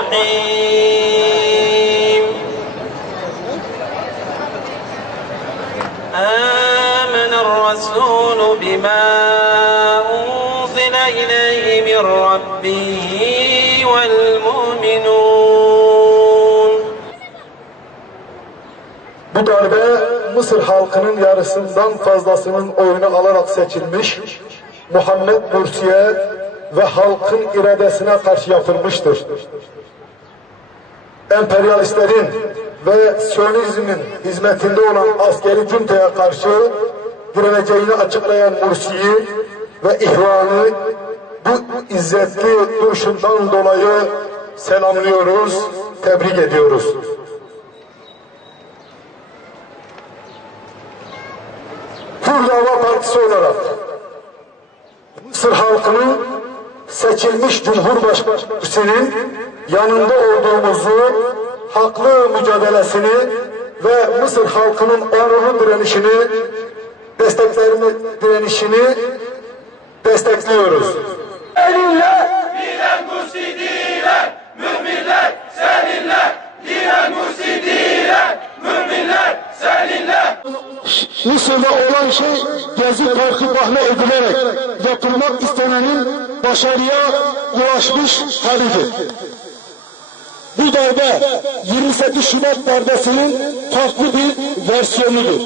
الرحيم آمن الرسول بما أنزل إليه من ربه والمؤمنون. Bu darbe Mısır halkının yarısından fazlasının oyunu alarak seçilmiş Muhammed Mursi'ye ve halkın iradesine karşı yapılmıştır. Emperyalistlerin ve Siyonizmin hizmetinde olan askeri cuntaya karşı direneceğini açıklayan Mursi'yi ve ihvanı bu izzetli duruşundan dolayı selamlıyoruz, tebrik ediyoruz. Hür Dava Partisi olarak Mısır halkının seçilmiş Cumhurbaşkanı'nın yanında olduğumuzu, haklı mücadelesini ve Mısır halkının onurlu direnişini destekliyoruz. Seninle dinen mürsidiler, müminler seninle, dinen mürsidiler, müminler seninle. Mısır'da olan şey Gezi Parkı bahane edilerek yapılmak istenenin başarıya ulaşmış halidir. Bu darbe 28 Şubat darbesinin farklı bir versiyonudur.